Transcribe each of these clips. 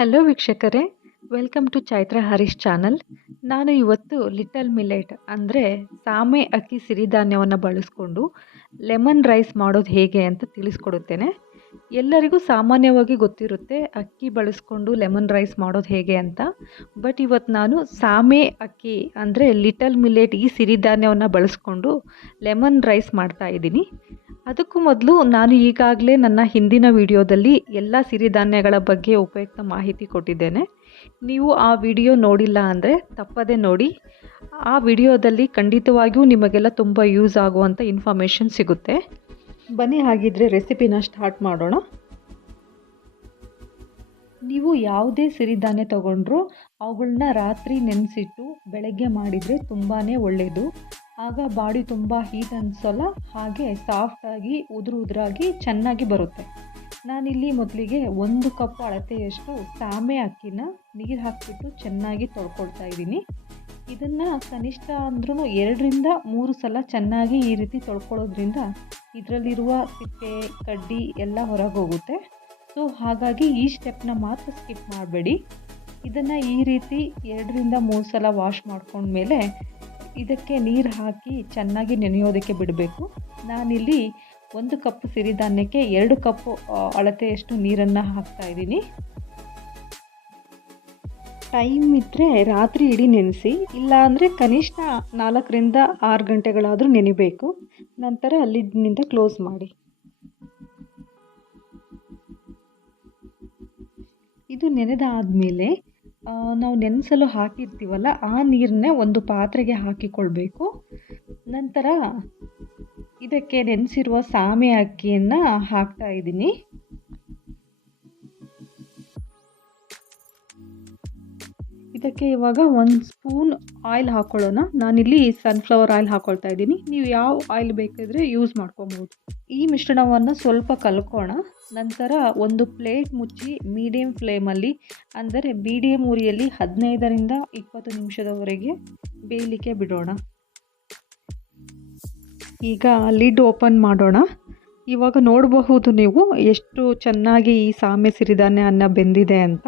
Hello ವೀಕ್ಷಕರೇ. Welcome to Chaitra Harish channel ನಾನು ಇವತ್ತು ಲಿಟಲ್ ಮಿಲೆಟ್ ಅಂದರೆ ಸಾಮೆ ಅಕ್ಕಿ ಸಿರಿಧಾನ್ಯವನ್ನು ಬಳಸ್ಕೊಂಡು ಲೆಮನ್ ರೈಸ್ ಮಾಡೋದು ಹೇಗೆ ಅಂತ ತಿಳಿಸ್ಕೊಡುತ್ತೇನೆ. ಎಲ್ಲರಿಗೂ ಸಾಮಾನ್ಯವಾಗಿ ಗೊತ್ತಿರುತ್ತೆ ಅಕ್ಕಿ ಬಳಸ್ಕೊಂಡು ಲೆಮನ್ ರೈಸ್ ಮಾಡೋದು ಹೇಗೆ ಅಂತ. ಬಟ್ ಇವತ್ತು ನಾನು ಸಾಮೆ ಅಕ್ಕಿ ಅಂದರೆ ಲಿಟಲ್ ಮಿಲೆಟ್ ಈ ಸಿರಿಧಾನ್ಯವನ್ನು ಬಳಸ್ಕೊಂಡು ಲೆಮನ್ ರೈಸ್ ಮಾಡ್ತಾ ಇದ್ದೀನಿ. ಅದಕ್ಕೂ ಮೊದಲು ನಾನು ಈಗಾಗಲೇ ನನ್ನ ಹಿಂದಿನ ವಿಡಿಯೋದಲ್ಲಿ ಎಲ್ಲ ಸಿರಿಧಾನ್ಯಗಳ ಬಗ್ಗೆ ಉಪಯುಕ್ತ ಮಾಹಿತಿ ಕೊಟ್ಟಿದ್ದೇನೆ. ನೀವು ಆ ವಿಡಿಯೋ ನೋಡಿಲ್ಲ ಅಂದರೆ ತಪ್ಪದೆ ನೋಡಿ. ಆ ವಿಡಿಯೋದಲ್ಲಿ ಖಂಡಿತವಾಗಿಯೂ ನಿಮಗೆಲ್ಲ ತುಂಬ ಯೂಸ್ ಆಗುವಂಥ ಇನ್ಫಾರ್ಮೇಷನ್ ಸಿಗುತ್ತೆ. ಬನ್ನಿ ಹಾಗಿದ್ರೆ ರೆಸಿಪಿನ ಸ್ಟಾರ್ಟ್ ಮಾಡೋಣ. ನೀವು ಯಾವುದೇ ಸಿರಿಧಾನ್ಯ ತಗೊಂಡ್ರೂ ಅವುಗಳನ್ನ ರಾತ್ರಿ ನೆನೆಸಿಟ್ಟು ಬೆಳಗ್ಗೆ ಮಾಡಿದರೆ ತುಂಬಾ ಒಳ್ಳೆಯದು ಆಗ ಬಾಡಿ ತುಂಬ ಹೀಟ್ ಅನಿಸೋಲ್ಲ, ಹಾಗೆ ಸಾಫ್ಟಾಗಿ ಉದುರು ಉದುರಾಗಿ ಚೆನ್ನಾಗಿ ಬರುತ್ತೆ. ನಾನಿಲ್ಲಿ ಮೊದಲಿಗೆ ಒಂದು ಕಪ್ ಅಳತೆಯಷ್ಟು ಸಾಮೆ ಅಕ್ಕಿನ ನೀರು ಹಾಕಿಬಿಟ್ಟು ಚೆನ್ನಾಗಿ ತೊಳ್ಕೊಳ್ತಾ ಇದ್ದೀನಿ. ಇದನ್ನು ಕನಿಷ್ಠ ಅಂದ್ರೂ ಎರಡರಿಂದ ಮೂರು ಸಲ ಚೆನ್ನಾಗಿ ಈ ರೀತಿ ತೊಳ್ಕೊಳ್ಳೋದ್ರಿಂದ ಇದರಲ್ಲಿರುವ ಸಿಪ್ಪೆ, ಕಡ್ಡಿ ಎಲ್ಲ ಹೊರಗೆ ಹೋಗುತ್ತೆ ಸೊ ಹಾಗಾಗಿ ಈ ಸ್ಟೆಪ್ನ ಮಾತ್ರ ಸ್ಕಿಪ್ ಮಾಡಬೇಡಿ. ಇದನ್ನು ಈ ರೀತಿ ಎರಡರಿಂದ ಮೂರು ಸಲ ವಾಶ್ ಮಾಡ್ಕೊಂಡ್ಮೇಲೆ ಇದಕ್ಕೆ ನೀರು ಹಾಕಿ ಚೆನ್ನಾಗಿ ನೆನೆಯೋದಕ್ಕೆ ಬಿಡಬೇಕು. ನಾನಿಲ್ಲಿ ಒಂದು ಕಪ್ ಸಿರಿಧಾನ್ಯಕ್ಕೆ ಎರಡು ಕಪ್ಪು ಅಳತೆಯಷ್ಟು ನೀರನ್ನು ಹಾಕ್ತಾ ಇದ್ದೀನಿ. ಟೈಮ್ ಇದ್ದರೆ ರಾತ್ರಿ ಇಡೀ ನೆನೆಸಿ ಇಲ್ಲ ಅಂದರೆ ಕನಿಷ್ಠ ನಾಲ್ಕರಿಂದ ಆರು ಗಂಟೆಗಳಾದರೂ ನೆನಿಬೇಕು. ನಂತರ ಅಲ್ಲಿಂದ ಕ್ಲೋಸ್ ಮಾಡಿ. ಇದು ನೆನೆದಾದಮೇಲೆ ನಾವು ನೆನೆಸಲು ಹಾಕಿರ್ತೀವಲ್ಲ, ಆ ನೀರನ್ನೇ ಒಂದು ಪಾತ್ರೆಗೆ ಹಾಕಿಕೊಳ್ಬೇಕು. ನಂತರ ಇದಕ್ಕೆ ನೆನೆಸಿರುವ ಸಾಮೆ ಅಕ್ಕಿಯನ್ನು ಹಾಕ್ತಾ ಇದ್ದೀನಿ. ಇದಕ್ಕೆ ಇವಾಗ ಒಂದು ಸ್ಪೂನ್ ಆಯಿಲ್ ಹಾಕ್ಕೊಳ್ಳೋಣ ನಾನಿಲ್ಲಿ ಸನ್ಫ್ಲವರ್ ಆಯಿಲ್ ಹಾಕ್ಕೊಳ್ತಾ ಇದ್ದೀನಿ. ನೀವು ಯಾವ ಆಯಿಲ್ ಬೇಕಿದ್ರೆ ಯೂಸ್ ಮಾಡ್ಕೊಬೋದು. ಈ ಮಿಶ್ರಣವನ್ನು ಸ್ವಲ್ಪ ಕಲ್ಕೋಣ. ನಂತರ ಒಂದು ಪ್ಲೇಟ್ ಮುಚ್ಚಿ ಮೀಡಿಯಮ್ ಫ್ಲೇಮಲ್ಲಿ, ಅಂದರೆ ಮೀಡಿಯಮ್ ಉರಿಯಲ್ಲಿ ಹದಿನೈದರಿಂದ ಇಪ್ಪತ್ತು ನಿಮಿಷದವರೆಗೆ ಬೇಯಲಿಕ್ಕೆ ಬಿಡೋಣ. ಈಗ ಲಿಡ್ ಓಪನ್ ಮಾಡೋಣ. ಇವಾಗ ನೋಡಬಹುದು ನೀವು ಎಷ್ಟು ಚೆನ್ನಾಗಿ ಈ ಸಾಮೆ ಸಿರಿಧಾನ್ಯ ಅನ್ನ ಬೆಂದಿದೆ ಅಂತ.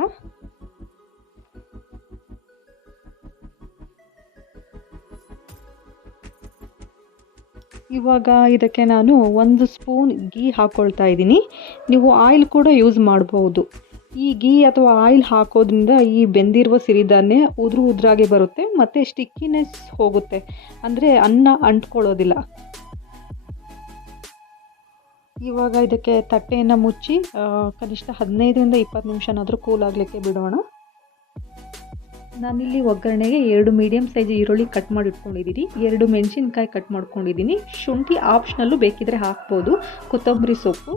ಇವಾಗ ಇದಕ್ಕೆ ನಾನು ಒಂದು ಸ್ಪೂನ್ ಗೀ ಹಾಕ್ಕೊಳ್ತಾ ಇದ್ದೀನಿ. ನೀವು ಆಯಿಲ್ ಕೂಡ ಯೂಸ್ ಮಾಡ್ಬೋದು. ಈ ಗೀ ಅಥವಾ ಆಯಿಲ್ ಹಾಕೋದ್ರಿಂದ ಈ ಬೆಂದಿರುವ ಸಿರಿಧಾನ್ಯ ಉದುರು ಉದುರಾಗಿ ಬರುತ್ತೆ, ಮತ್ತು ಸ್ಟಿಕ್ಕಿನೆಸ್ ಹೋಗುತ್ತೆ. ಅಂದರೆ ಅನ್ನ ಅಂಟ್ಕೊಳ್ಳೋದಿಲ್ಲ. ಇವಾಗ ಇದಕ್ಕೆ ತಟ್ಟೆಯನ್ನು ಮುಚ್ಚಿ ಕನಿಷ್ಠ ಹದಿನೈದರಿಂದ ಇಪ್ಪತ್ತು ನಿಮಿಷನಾದರೂ ಕೂಲ್ ಆಗಲಿಕ್ಕೆ ಬಿಡೋಣ. ನಾನಿಲ್ಲಿ ಒಗ್ಗರಣೆಗೆ ಎರಡು ಮೀಡಿಯಮ್ ಸೈಜ್ ಈರುಳ್ಳಿ ಕಟ್ ಮಾಡಿ ಇಟ್ಕೊಂಡಿದ್ದೀನಿ ಎರಡು ಮೆಣಸಿನ್ಕಾಯಿ ಕಟ್ ಮಾಡ್ಕೊಂಡಿದ್ದೀನಿ ಶುಂಠಿ ಆಪ್ಷನಲ್ಲು ಬೇಕಿದ್ರೆ ಹಾಕ್ಬೋದು. ಕೊತ್ತಂಬರಿ ಸೊಪ್ಪು,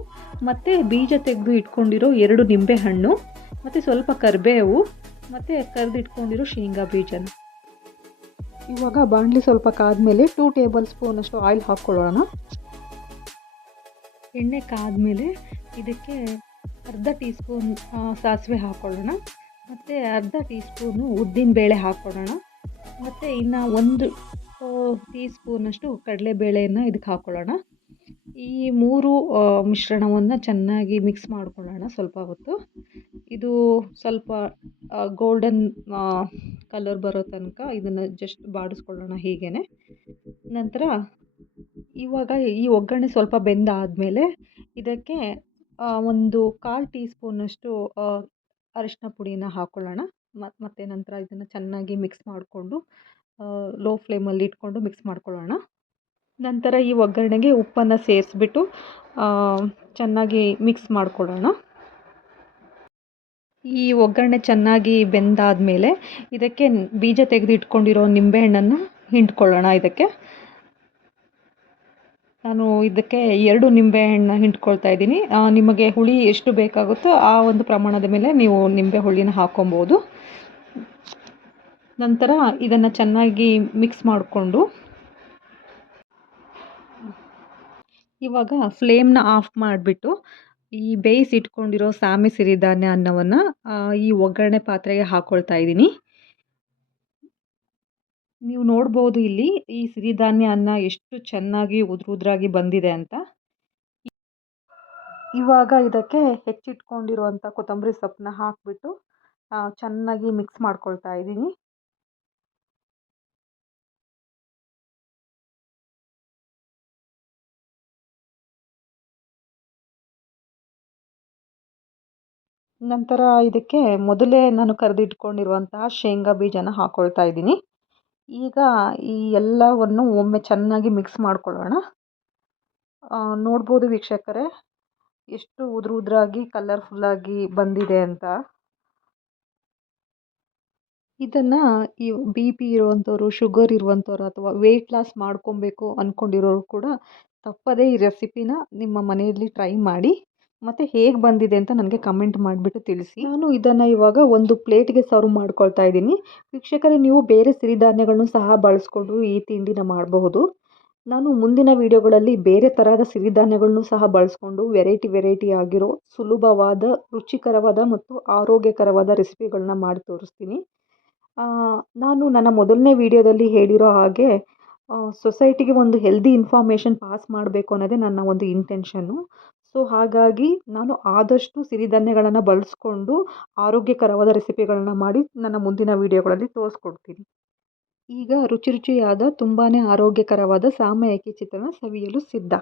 ಮತ್ತು ಬೀಜ ತೆಗೆದು ಇಟ್ಕೊಂಡಿರೋ ಎರಡು ನಿಂಬೆ ಹಣ್ಣು ಮತ್ತು ಸ್ವಲ್ಪ ಕರಿಬೇವು, ಮತ್ತು ಕರೆದು ಇಟ್ಕೊಂಡಿರೋ ಶೇಂಗಾ ಬೀಜನ. ಇವಾಗ ಬಾಣಲಿ ಸ್ವಲ್ಪ ಕಾದ್ಮೇಲೆ ಟೂ ಟೇಬಲ್ ಸ್ಪೂನಷ್ಟು ಆಯಿಲ್ ಹಾಕ್ಕೊಳ್ಳೋಣ. ಎಣ್ಣೆ ಕಾದ್ಮೇಲೆ ಇದಕ್ಕೆ ಅರ್ಧ ಟೀ ಸ್ಪೂನ್ ಸಾಸಿವೆ ಹಾಕ್ಕೊಳ್ಳೋಣ. ಮತ್ತು ಅರ್ಧ ಟೀ ಸ್ಪೂನು ಉದ್ದಿನ ಬೇಳೆ ಹಾಕ್ಕೊಡೋಣ. ಮತ್ತು ಇನ್ನು ಒಂದು ಟೀ ಸ್ಪೂನಷ್ಟು ಕಡಲೆಬೇಳೆಯನ್ನು ಇದಕ್ಕೆ ಹಾಕ್ಕೊಳ್ಳೋಣ ಈ ಮೂರು ಮಿಶ್ರಣವನ್ನು ಚೆನ್ನಾಗಿ ಮಿಕ್ಸ್ ಮಾಡ್ಕೊಳ್ಳೋಣ ಸ್ವಲ್ಪ ಹೊತ್ತು. ಇದು ಸ್ವಲ್ಪ ಗೋಲ್ಡನ್ ಕಲರ್ ಬರೋ ತನಕ ಇದನ್ನು ಜಸ್ಟ್ ಬಾಡಿಸ್ಕೊಳ್ಳೋಣ ಹೀಗೇ ನಂತರ ಇವಾಗ ಈ ಒಗ್ಗರಣೆ ಸ್ವಲ್ಪ ಬೆಂದಾದಮೇಲೆ ಇದಕ್ಕೆ ಒಂದು ಕಾಲು ಟೀ ಸ್ಪೂನಷ್ಟು ಅರಿಶಿನ ಪುಡಿನ ಹಾಕ್ಕೊಳ್ಳೋಣ ಮತ್ತು ಮತ್ತೆ ನಂತರ ಇದನ್ನು ಚೆನ್ನಾಗಿ ಮಿಕ್ಸ್ ಮಾಡಿಕೊಂಡು ಲೋ ಫ್ಲೇಮಲ್ಲಿ ಇಟ್ಕೊಂಡು ಮಿಕ್ಸ್ ಮಾಡ್ಕೊಳ್ಳೋಣ. ನಂತರ ಈ ಒಗ್ಗರಣೆಗೆ ಉಪ್ಪನ್ನು ಸೇರಿಸ್ಬಿಟ್ಟು ಚೆನ್ನಾಗಿ ಮಿಕ್ಸ್ ಮಾಡ್ಕೊಳ್ಳೋಣ. ಈ ಒಗ್ಗರಣೆ ಚೆನ್ನಾಗಿ ಬೆಂದಾದಮೇಲೆ ಇದಕ್ಕೆ ಬೀಜ ತೆಗೆದು ಇಟ್ಕೊಂಡಿರೋ ನಿಂಬೆಹಣ್ಣನ್ನು ಹಿಂಡ್ಕೊಳ್ಳೋಣ ಇದಕ್ಕೆ. ನಾನು ಇದಕ್ಕೆ ಎರಡು ನಿಂಬೆಹಣ್ಣು ಹಿಂಡ್ಕೊಳ್ತಾ ಇದ್ದೀನಿ. ನಿಮಗೆ ಹುಳಿ ಎಷ್ಟು ಬೇಕಾಗುತ್ತೋ ಆ ಒಂದು ಪ್ರಮಾಣದ ಮೇಲೆ ನೀವು ನಿಂಬೆ ಹುಳಿನ ಹಾಕ್ಕೊಬೋದು ನಂತರ ಇದನ್ನು ಚೆನ್ನಾಗಿ ಮಿಕ್ಸ್ ಮಾಡಿಕೊಂಡು ಇವಾಗ ಫ್ಲೇಮ್ನ ಆಫ್ ಮಾಡಿಬಿಟ್ಟು ಈ ಬೇಯಿಸಿಟ್ಕೊಂಡಿರೋ ಸಾಮಿ ಸಿರಿಧಾನ್ಯ ಅನ್ನವನ್ನು ಈ ಒಗ್ಗರಣೆ ಪಾತ್ರೆಗೆ ಹಾಕ್ಕೊಳ್ತಾ ಇದ್ದೀನಿ. ನೀವು ನೋಡ್ಬೋದು ಇಲ್ಲಿ ಈ ಸಿರಿಧಾನ್ಯ ಅನ್ನ ಎಷ್ಟು ಚೆನ್ನಾಗಿ ಉದುರು ಉದುರಾಗಿ ಬಂದಿದೆ ಅಂತ. ಇವಾಗ ಇದಕ್ಕೆ ಹೆಚ್ಚಿಟ್ಕೊಂಡಿರುವಂಥ ಕೊತ್ತಂಬರಿ ಸೊಪ್ಪನ್ನ ಹಾಕಿಬಿಟ್ಟು ಚೆನ್ನಾಗಿ ಮಿಕ್ಸ್ ಮಾಡ್ಕೊಳ್ತಾ ಇದ್ದೀನಿ. ನಂತರ ಇದಕ್ಕೆ ಮೊದಲೇ ನಾನು ಕರೆದಿಟ್ಕೊಂಡಿರುವಂತಹ ಶೇಂಗಾ ಬೀಜನ ಹಾಕ್ಕೊಳ್ತಾ ಇದ್ದೀನಿ. ಈಗ ಈ ಎಲ್ಲವನ್ನು ಒಮ್ಮೆ ಚೆನ್ನಾಗಿ ಮಿಕ್ಸ್ ಮಾಡ್ಕೊಳ್ಳೋಣ. ನೋಡ್ಬೋದು ವೀಕ್ಷಕರೇ, ಎಷ್ಟು ಉದುರು ಉದುರಾಗಿ ಕಲರ್ಫುಲ್ಲಾಗಿ ಬಂದಿದೆ ಅಂತ. ಇದನ್ನು ಈ ಬಿ ಪಿ ಇರುವಂಥವ್ರು ಶುಗರ್ ಇರುವಂಥವ್ರು ಅಥವಾ ವೆಯ್ಟ್ ಲಾಸ್ ಮಾಡ್ಕೊಬೇಕು ಅಂದ್ಕೊಂಡಿರೋರು ಕೂಡ ತಪ್ಪದೇ ಈ ರೆಸಿಪಿನ ನಿಮ್ಮ ಮನೆಯಲ್ಲಿ ಟ್ರೈ ಮಾಡಿ. ಮತ್ತು ಹೇಗೆ ಬಂದಿದೆ ಅಂತ ನನಗೆ ಕಮೆಂಟ್ ಮಾಡಿಬಿಟ್ಟು ತಿಳಿಸಿ. ನಾನು ಇದನ್ನು ಇವಾಗ ಒಂದು ಪ್ಲೇಟ್ಗೆ ಸರ್ವ್ ಮಾಡ್ಕೊಳ್ತಾ ಇದ್ದೀನಿ. ವೀಕ್ಷಕರೇ, ನೀವು ಬೇರೆ ಸಿರಿಧಾನ್ಯಗಳನ್ನು ಸಹ ಬಳಸ್ಕೊಂಡು ಈ ತಿಂಡಿನ ಮಾಡಬಹುದು. ನಾನು ಮುಂದಿನ ವೀಡಿಯೋಗಳಲ್ಲಿ ಬೇರೆ ಥರದ ಸಿರಿಧಾನ್ಯಗಳನ್ನು ಸಹ ಬಳಸ್ಕೊಂಡು ವೆರೈಟಿ ವೆರೈಟಿ ಆಗಿರೋ ಸುಲಭವಾದ, ರುಚಿಕರವಾದ ಮತ್ತು ಆರೋಗ್ಯಕರವಾದ ರೆಸಿಪಿಗಳನ್ನ ಮಾಡಿ ತೋರಿಸ್ತೀನಿ. ನಾನು ನನ್ನ ಮೊದಲನೇ ವೀಡಿಯೋದಲ್ಲಿ ಹೇಳಿರೋ ಹಾಗೆ ಸೊಸೈಟಿಗೆ ಒಂದು ಹೆಲ್ದಿ ಇನ್ಫಾರ್ಮೇಷನ್ ಪಾಸ್ ಮಾಡಬೇಕು ಅನ್ನೋದೇ ನನ್ನ ಒಂದು ಇಂಟೆನ್ಷನ್ನು ಸೊ ಹಾಗಾಗಿ ನಾನು ಆದಷ್ಟು ಸಿರಿಧಾನ್ಯಗಳನ್ನು ಬಳಸ್ಕೊಂಡು ಆರೋಗ್ಯಕರವಾದ ರೆಸಿಪಿಗಳನ್ನ ಮಾಡಿ ನನ್ನ ಮುಂದಿನ ವಿಡಿಯೋಗಳಲ್ಲಿ ತೋರಿಸ್ಕೊಡ್ತೀನಿ. ಈಗ ರುಚಿ ರುಚಿಯಾದ ತುಂಬಾ ಆರೋಗ್ಯಕರವಾದ ಸಾಮಯಕ್ಕೆ ಚಿತ್ರಣ ಸವಿಯಲು ಸಿದ್ಧ.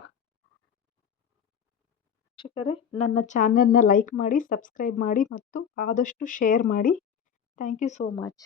ವೀಕ್ಷಕರೇ, ನನ್ನ ಚಾನೆಲ್ನ ಲೈಕ್ ಮಾಡಿ, ಸಬ್ಸ್ಕ್ರೈಬ್ ಮಾಡಿ ಮತ್ತು ಆದಷ್ಟು ಶೇರ್ ಮಾಡಿ. Thank you so much.